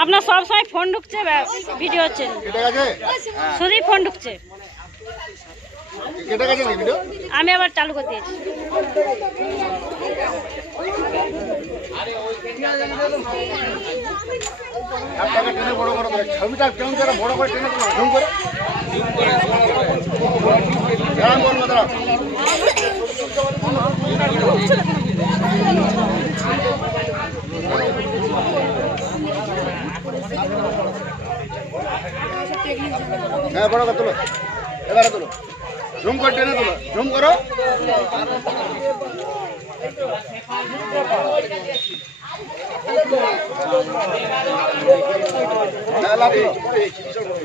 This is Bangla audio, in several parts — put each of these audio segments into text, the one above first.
আপনার সব সময় ফোন ঢুকছে ভিডিও হচ্ছে। শুধুই ফোন ঢুকছে। আমি আবার চালু করে দিয়েছি। বড় করে ছবিটা কেমন করে বড় করে টেনে তোলো, ঝুম করে দাঁড়ান বল না দাঁড়ান হ্যাঁ বড় করে তোলো। এবারে তোলো। ঝুম করে টেনে তোলো। ঝুম করো। হ্যাঁ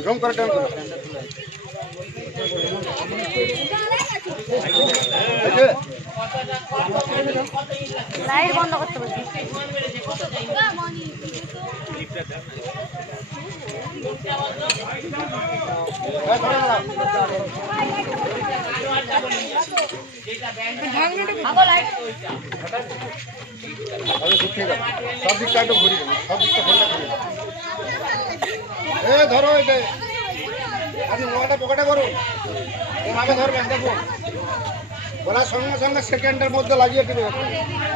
ঝুম করে টেনে তোলো। লাইট বন্ধ করতে বলছি হ্যাঁ, ধরে দাঁড়াও। আমি ঢুকিয়ে দাও। সব দিকটা একটু দেবো সব দিকটা ঘুরিয়ে দাও। এ ধরো এটা আপনি মোবাইলটা পকেটে করুন এভাবে ধরবেন দেখুন বলার সঙ্গে সঙ্গে সেকেন্ডের মধ্যে লাগিয়ে টিপে।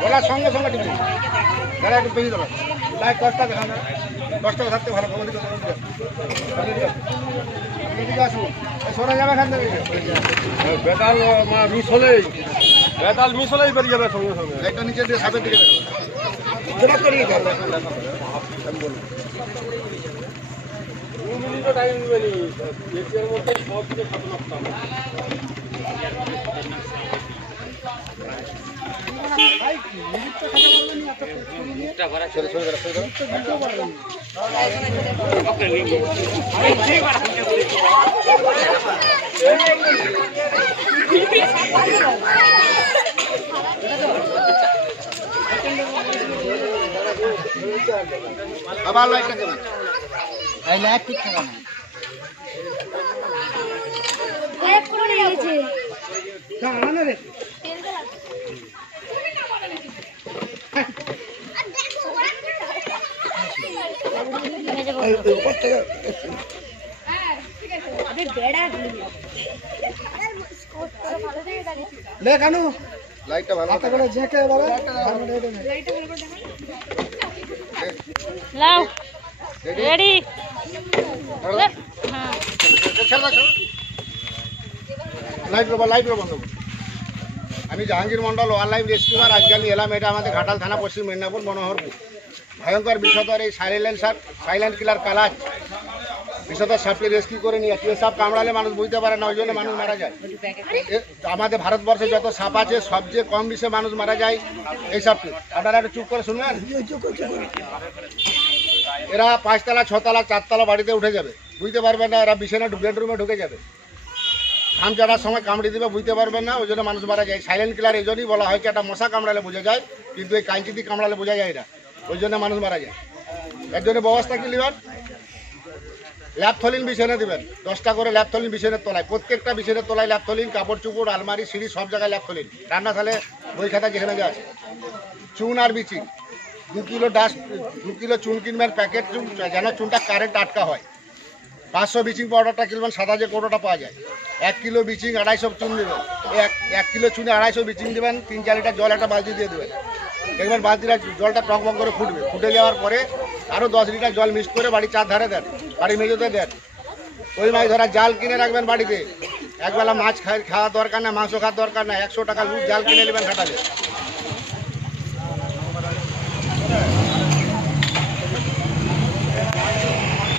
বলার সঙ্গে সঙ্গে টিপে। দাঁড়া একটু পেয়ে দেবেন লাইট দশটা দেখা যাবে দশটা থাকতে ভালো খবর দিতে বেতাল মিস হলেই। বেতাল মিস হলেই বেরিয়ে যাবে সঙ্গে সঙ্গে। লাইটটা নিচে দিয়ে সাপের দিকে দেখো। দু মিনিটও টাইম দেবে নি এর মধ্যে সব কিছু সাথে রাখতাম সরে সরে দাঁড়া, সরে দাঁড়া। লাইটটা ভালো করে হ্যাঁ। লাইট বন্ধ লাইট বন্ধ করো। আমি Jahangir Mondal one life rescuer আজকে আমি এলাম, এটা আমাদের ঘাটাল থানা পশ্চিম মেদিনীপুর, মনোহরপুর। ভয়ঙ্কর বিষধর এই সাইলেন্সার সাইলেন্ট কিলার কালাজ বিষধর সাপকে রেস্কিউ করে নিয়ে আসছি। সাপ কামড়ালে মানুষ বুঝতে পারে না, ওই জন্য মানুষ মারা যায়। আমাদের ভারতবর্ষে যত সাপ আছে সবচেয়ে কম বিষে মানুষ মারা যায় এই সাপকে আপনারা একটু চুপ করে শুনবেন? এরা পাঁচতলা, ছতলা, চারতলা বাড়িতে উঠে যাবে। বুঝতে পারবেন না, এরা বিছানা বেডরুমে ঢুকে যাবে। ধান চাটার সময় কামড়ে দিবে, বুঝতে পারবেন না, ওই জন্য মানুষ মারা যায়। সাইলেন্ট কিলার এই জন্যই বলা হয় কি একটা মশা কামড়ালে বোঝা যায়, কিন্তু এই কাঞ্চি দিয়ে কামড়ালে বোঝা যায় না, ওই জন্য মানুষ মারা যায়। এর জন্য ব্যবস্থা কি নেবেন? ল্যাপথলিন বিছানা দেবেন, দশটা করে ল্যাপথলিন বিছানের তলায়, প্রত্যেকটা বিছানের তলায় ল্যাপথলিন, কাপড় চুপড়, আলমারি, সিঁড়ি, সব জায়গায় ল্যাপথলিন। রান্নাশালে বই খাতা যেখানে যা আছে চুন আর বিচি, দু কিলো ডাস্ট দু কিলো চুন কিনবেন, প্যাকেট চুন, যেন চুনটা কারেন্ট আটকা হয়। পাঁচশো বিচিং পাউডারটা কিনবেন সাদা যে কোটোটা পাওয়া যায়। এক কিলো বিচিং আড়াইশো চুন দেবেন এক এক কিলো চুনে আড়াইশো বিচিং দেবেন, তিন চার লিটার জল একটা বালতি দিয়ে দেবেন। দেখবেন বালতিটা জলটা টক বক করে ফুটবে। ফুটে যাওয়ার পরে আরও দশ লিটার জল মিক্স করে বাড়ির চার ধারে দেন বাড়ি মেজোতে দেন। ওই মাছ ধরা জাল কিনে রাখবেন বাড়িতে। একবেলা মাছ খাওয়ার দরকার না, মাংস খাওয়ার দরকার না, একশো টাকা জাল কিনে নেবেন ঘাটালে